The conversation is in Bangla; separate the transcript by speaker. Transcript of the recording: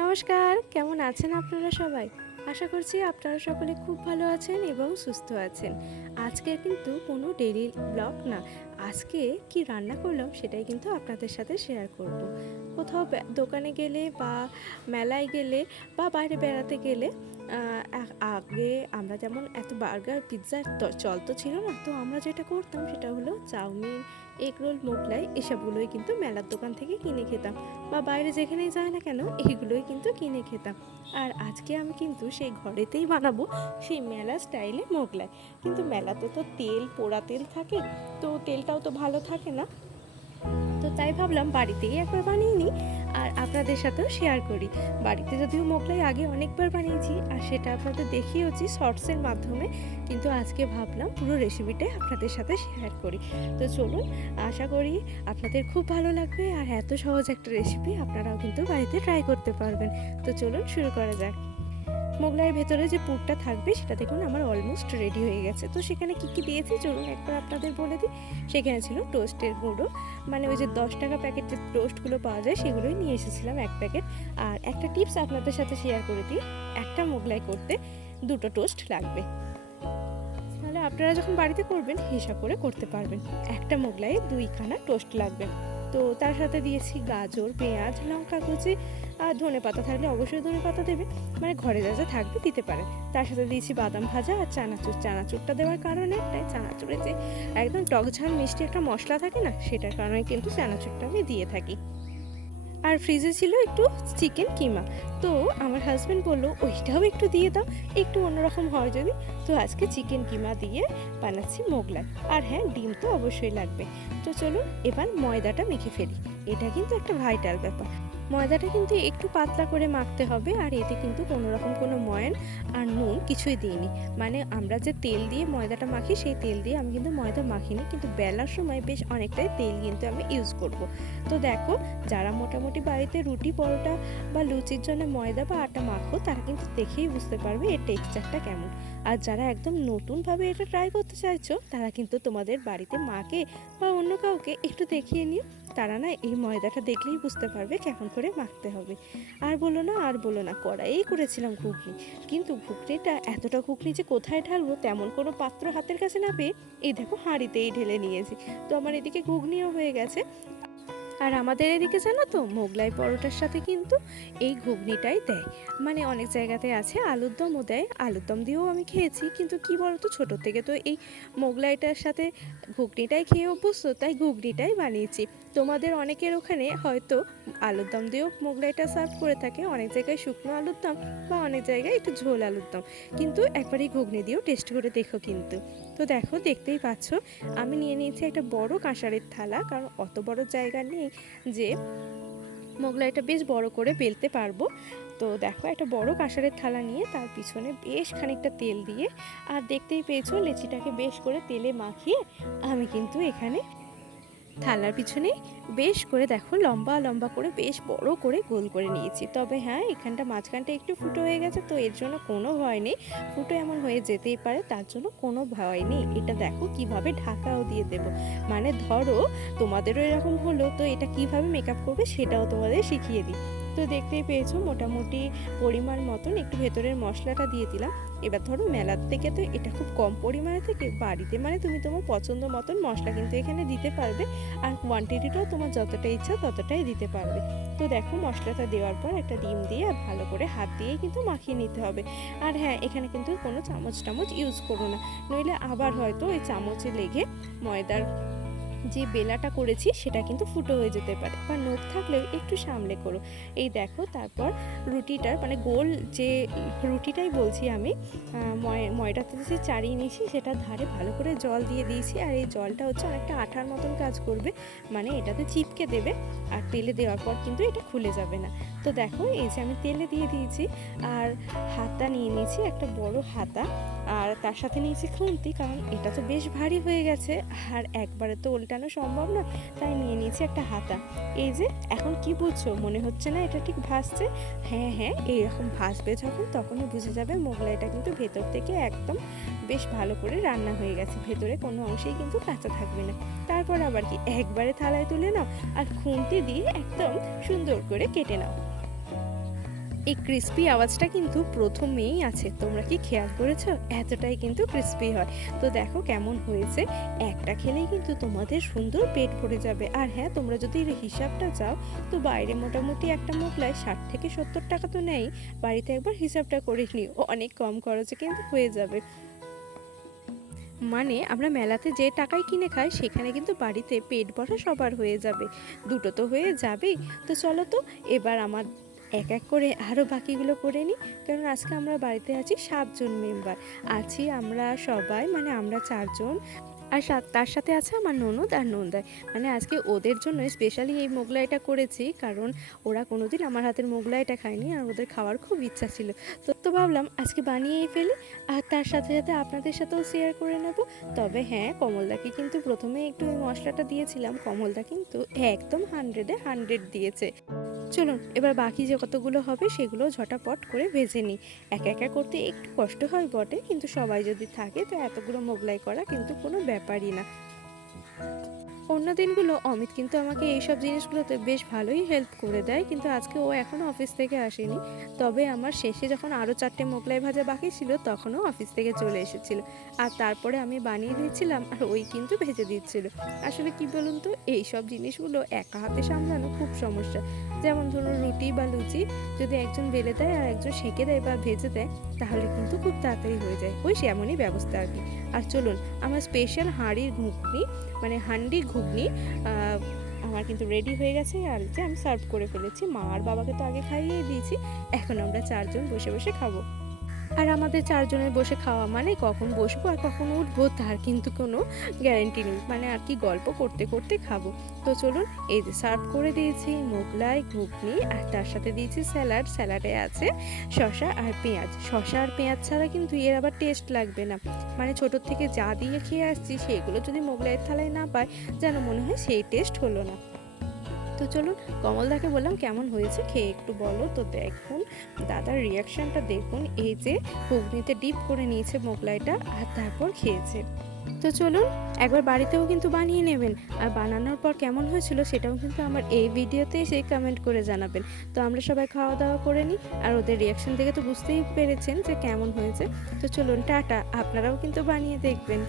Speaker 1: নমস্কার, কেমন আছেন আপনারা সবাই? আশা করছি আপনারা সকলে খুব ভালো আছেন এবং সুস্থ আছেন। আজকের কিন্তু কোনো ডেলি ব্লগ না। আজকে কি রান্না করলাম সেটাই কিন্তু আপনাদের সাথে শেয়ার করব। কোথাও দোকানে গেলে বা মেলায় গেলে বা বাইরে বেড়াতে গেলে আগে আমরা যেমন এত বার্গার, পিৎজার চল তো ছিল না, তো আমরা যেটা করতাম সেটা হলো চাউমিন, এগ রোল, মোগলাই এসবগুলোই কিন্তু মেলার দোকান থেকে কিনে খেতাম বা বাইরে যেখানেই যায় না কেন এইগুলোই কিন্তু কিনে খেতাম। আর আজকে আমি কিন্তু সেই ঘরেতেই বানাবো সেই মেলা স্টাইলে মোগলাই। কিন্তু মেলাতে তো তেল, পোড়া তেল থাকে, তো তেলটাও তো ভালো থাকে না তো তাই ভাবলাম বাড়িতেই একবার বানিয়ে নিই আর আপনাদের সাথেও শেয়ার করি। বাড়িতে যদিও মোগলাই আগে অনেকবার বানিয়েছি আর সেটা আপনাদের দেখিয়েওছি শর্টসের মাধ্যমে, কিন্তু আজকে ভাবলাম পুরো রেসিপিটাই আপনাদের সাথে শেয়ার করি। তো চলুন, আশা করি আপনাদের খুব ভালো লাগবে আর এত সহজ একটা রেসিপি আপনারাও কিন্তু বাড়িতে ট্রাই করতে পারবেন। তো চলুন শুরু করা যাক। মোগলাইয়ের ভেতরে যে পুরটা থাকবে, সেটা দেখুন আমার অলমোস্ট রেডি হয়ে গেছে। তো সেখানে কি কি দিয়েছি? চলুন একবার আপনাদের বলে দিই। সেখানে ছিল টোস্টের গুঁড়ো। মানে ওই যে দশ টাকা প্যাকেটের টোস্টগুলো পাওয়া যায়, সেগুলোই নিয়ে এসেছিলাম এক প্যাকেট আর একটা টিপস আপনাদের সাথে শেয়ার করে দিই। একটা মোগলাই করতে দুটো টোস্ট লাগবে। তাহলে আপনারা যখন বাড়িতে করবেন, হিসাব করে করতে পারবেন। একটা মোগলাই দুইখানা টোস্ট লাগবে। তো তার সাথে দিয়েছি গাজর, পেঁয়াজ, লঙ্কা কুচি আর ধনে পাতা থাকলে অবশ্যই ধনে পাতা দেবে। মানে ঘরে যা যা থাকবে দিতে পারে। তার সাথে দিয়েছি বাদাম ভাজা আর চানাচুর। চানাচুরটা দেওয়ার কারণে একটাই চানাচুরে যে একদম টক ঝাল মিষ্টি একটা মশলা থাকে না, সেটার কারণে কিন্তু চানাচুরটা আমি দিয়ে থাকি। আর ফ্রিজে ছিল একটু চিকেন কিমা। তো আমার হাজব্যান্ড বলল, ওইটাও একটু দিয়ে দাও, একটু অন্যরকম হয় যদি। তো আজকে চিকেন কিমা দিয়ে বানাচ্ছি মোগলাই। আর হ্যাঁ ডিম তো অবশ্যই লাগবে। তো চলুন এবার ময়দাটা মেখে ফেলি। এটা কিন্তু একটা ভাইটাল ব্যাপার। ময়দাটা কিন্তু একটু পাতলা করে মাখতে হবে আর এতে কিন্তু কোনো রকম কোনো ময়ন আর নুন কিছুই দিইনি। মানে আমরা যে তেল দিয়ে ময়দাটা মাখি, সেই তেল দিয়ে আমি কিন্তু ময়দা মাখিনি, কিন্তু বেলার সময় বেশ অনেকটাই তেল কিন্তু আমি ইউজ করব। তো দেখো, যারা মোটামুটি বাড়িতে রুটি, পরোটা বা লুচির জন্য ময়দা বা আটা মাখো, তারা কিন্তু দেখেই বুঝতে পারবে এর টেক্সচারটা কেমন। আর যারা একদম নতুনভাবে এটা ট্রাই করতে চাইছো, তারা কিন্তু তোমাদের বাড়িতে মাকে বা অন্য কাউকে একটু দেখিয়ে নিও। তারা না এই ময়দাটা দেখলেই বুঝতে পারবে কেমন করে মাখতে হবে। আর বলো না, আর বলো না কড়াইয়েই করেছিলাম ঘুগনি। কিন্তু ঘুগনিটা এতটা ঘুগনি যে কোথায় ঢালবো, তেমন কোনো পাত্র হাতের কাছে না পেয়ে এই দেখো হাঁড়িতেই ঢেলে নিয়েছি। তো আমার এদিকে ঘুগনিও হয়ে গেছে। আর আমাদের এদিকে জানো তো, মোগলাই পরোটার সাথে কিন্তু এই ঘুগনিটাই দেয়। মানে অনেক জায়গাতে আছে, আলুর দমও দেয়। আলুর দম দিয়েও আমি খেয়েছি, কিন্তু কি বলতো ছোটোর থেকে তো এই মোগলাইটার সাথে ঘুগনিটাই খেয়ে অভ্যস্ত, তাই ঘুগনিটাই বানিয়েছি। তোমাদের অনেকের ওখানে হয়তো আলুর দম দিয়েও মোগলাইটা সার্ভ করে থাকে। অনেক জায়গায় শুকনো আলুর দম বা অনেক জায়গায় একটু ঝোল আলুর দম। কিন্তু একবারই ঘুগনি দিয়েও টেস্ট করে দেখো কিন্তু। তো দেখো, দেখতেই পাচ্ছ, আমি নিয়ে নিয়েছি একটা বড় কাঁসারের থালা। কারণ অত বড় জায়গা নেই যে মোগলাইটা বেশ বড় করে বেলতে পারব। তো দেখো, একটা বড় কাঁসারের থালা নিয়ে তার পিছনে বেশ খানিকটা তেল দিয়ে। আর দেখতেই পেয়েছ, লেচিটাকে বেশ করে তেলে মাখিয়ে আমি কিন্তু এখানে থালার পিছনে বেশ করে দেখো লম্বা লম্বা করে বেশ বড় করে গোল করে নিয়েছি। তবে হ্যাঁ এখানটা মাঝখানটা একটু ফুটো হয়ে গেছে, তো এর জন্য কোনো ভয় নেই। ফুটো এমন হয়ে যেতেই পারে, তার জন্য কোনো ভয় নেই। এটা দেখো কীভাবে ঢাকাও দিয়ে দেব। মানে ধরো তোমাদেরও এরকম হলো, তো এটা কীভাবে মেকআপ করবে সেটাও তোমাদের শিখিয়ে দিই। তো দেখতেই পেয়েছ, মোটামুটি পরিমাণ মতন একটু ভেতরের মশলাটা দিয়ে দিলাম। এবার ধরো মেলার থেকে তো এটা খুব কম পরিমাণে থেকে, বাড়িতে মানে তুমি তোমার পছন্দ মতন মশলা কিন্তু এখানে দিতে পারবে আর কোয়ান্টিটিটাও তোমার যতটা ইচ্ছা ততটাই দিতে পারবে। তো দেখো মশলাটা দেওয়ার পর একটা ডিম দিয়ে আর ভালো করে হাত দিয়েই কিন্তু মাখিয়ে নিতে হবে। আর হ্যাঁ এখানে কিন্তু কোনো চামচ টামচ ইউজ করো না, নইলে আবার হয়তো ওই চামচে লেগে ময়দার যে বেলাটা করেছি সেটা কিন্তু ফুটো হয়ে যেতে পারে। বা নখ থাকলেও একটু সামলে করো। এই দেখো তারপর রুটিটার মানে গোল যে রুটিটাই বলছি আমি আহ, ময় ময়দাতে যে চাড়িয়ে নিয়েছি সেটার ধারে ভালো করে জল দিয়ে দিয়েছি। আর এই জলটা হচ্ছে অনেকটা আঠার মতন কাজ করবে। মানে এটাতে চিপকে দেবে আর তেলে দেওয়ার পর কিন্তু এটা খুলে যাবে না। তো দেখো এই যে আমি তেলে দিয়ে দিয়েছি আর হাতা নিয়ে নিয়েছি একটা বড় হাতা। আর তার সাথে নিয়েছি খুন্তি কারণ এটা তো বেশ ভারী হয়ে গেছে। আর একবারে তো ওল্টা উল্টানো সম্ভব না তাই নিয়ে নিয়েছি একটা হাতা। এই যে, এখন কি বুঝছ? মনে হচ্ছে না এটা ঠিক ভাসছে? হ্যাঁ হ্যাঁ এইরকম ভাসবে যখন, তখনই বুঝে যাবে মোগলাইটা কিন্তু ভেতর থেকে একদম বেশ ভালো করে রান্না হয়ে গেছে। ভেতরে কোনো অংশেই কিন্তু কাঁচা থাকবে না। তারপর আবার কি? একবারে থালায় তুলে নাও আর খুন্তি দিয়ে একদম সুন্দর করে কেটে নাও। এই ক্রিস্পি আওয়াজটা কিন্তু প্রথমেই আছে। তোমরা কি খেয়াল করেছ? এতটাই কিন্তু ক্রিস্পি হয়। তো দেখো কেমন হয়েছে। একটা খেলেই কিন্তু তোমাদের সুন্দর পেট ভরে যাবে। আর হ্যাঁ তোমরা যদি হিসাবটা চাও, তো বাইরে মোটামুটি একটা মোগলায় ষাট থেকে সত্তর টাকা তো নেই। বাড়িতে একবার হিসাবটা করে নিও। অনেক কম খরচে কিন্তু হয়ে যাবে। মানে আমরা মেলাতে যে টাকায় কিনে খাই, সেখানে কিন্তু বাড়িতে পেট ভরা সবার হয়ে যাবে। দুটো তো হয়ে যাবেই। তো চলো তো, এবার আমার এক এক করে আরও বাকিগুলো করে নিই। কারণ আজকে আমরা বাড়িতে আছি সাতজন মেম্বার আছি আমরা সবাই মানে আমরা চারজন। আর তার সাথে আছে আমার ননদ আর নন্দাই। মানে আজকে ওদের জন্য স্পেশালি এই মোগলাইটা করেছি, কারণ ওরা কোনোদিন আমার হাতের মোগলাইটা খায়নি আর ওদের খাওয়ার খুব ইচ্ছা ছিল। তো তো ভাবলাম আজকে বানিয়েই ফেলি আর তার সাথে সাথে আপনাদের সাথেও শেয়ার করে নেব। তবে হ্যাঁ কমলদাকে কিন্তু প্রথমে একটু মশলাটা দিয়েছিলাম। কমলদা কিন্তু একদম হান্ড্রেডে হান্ড্রেড দিয়েছে। চলুন, এবার বাকি যে কতগুলো হবে সেগুলো ঝটাপট করে ভেজে নিই। একা একা করতে একটু কষ্ট হয় বটে, কিন্তু সবাই যদি থাকে তো এতগুলো মোগলাই করা কিন্তু কোনো ব্যাপারই না। অন্য দিনগুলো অমিত কিন্তু আমাকে এইসব জিনিসগুলোতে বেশ ভালোই হেল্প করে দেয়, কিন্তু আজকে ও এখনও অফিস থেকে আসেনি। তবে আমার শেষে যখন আরও চারটে মোগলাই ভাজা বাকি ছিল, তখনও অফিস থেকে চলে এসেছিল। আর তারপরে আমি বানিয়ে দিচ্ছিলাম আর ওই কিন্তু ভেজে দিচ্ছিল। আসলে কি বলুন তো এই সব জিনিসগুলো একা হাতে সামলানো খুব সমস্যা। যেমন ধরুন রুটি বা লুচি, যদি একজন বেলে দেয় আর একজন সেঁকে দেয় বা ভেজে দেয়, তাহলে কিন্তু খুব তাড়াতাড়ি হয়ে যায়। ওই সেমনই ব্যবস্থা আর কি। আর চলুন, আমার স্পেশাল হাঁড়ির ঘুগনি মানে হান্ডি ঘুগনি আমার কিন্তু রেডি হয়ে গেছে আর যে আমি সার্ভ করে ফেলেছি। মা আর বাবাকে তো আগে খাইয়ে দিয়েছি, এখন আমরা চারজন বসে বসে খাব। আর আমাদের চারজনের বসে খাওয়া মানে কখন বসবো আর কখন উঠবো, তার কিন্তু কোনো গ্যারেন্টি নেই। মানে আর কি গল্প করতে করতে খাব। তো চলুন, এই যে সার্ভ করে দিয়েছি মোগলাই, ঘুগনি আর তার সাথে দিয়েছি স্যালাড স্যালাডে আছে শসা আর পেঁয়াজ। শসা আর পেঁয়াজ ছাড়া কিন্তু এর আবার টেস্ট লাগবে না। মানে ছোটোর থেকে যা দিয়ে খেয়ে আসছি, সেগুলো যদি মোগলাইয়ের থালায় না পায়, যেন মনে হয় সেই টেস্ট হলো না। তো চলুন কমলদাকে বললাম কেমন হয়েছে খেয়ে একটু বলো তো দেখুন। দাদার রিয়াকশনটা দেখুন এই যে ঘুগনিতে ডিপ করে নিয়েছে মোগলাইটা আর তারপর খেয়েছে। তো চলুন একবার বাড়িতেও কিন্তু বানিয়ে নেবেন। আর বানানোর পর কেমন হয়েছিল সেটাও কিন্তু আমার এই ভিডিওতে এসে কমেন্ট করে জানাবেন। তো আমরা সবাই খাওয়া দাওয়া করে নিই। আর ওদের রিয়াকশন দেখে তো বুঝতেই পেরেছেন যে কেমন হয়েছে। তো চলুন টাটা। আপনারাও কিন্তু বানিয়ে দেখবেন।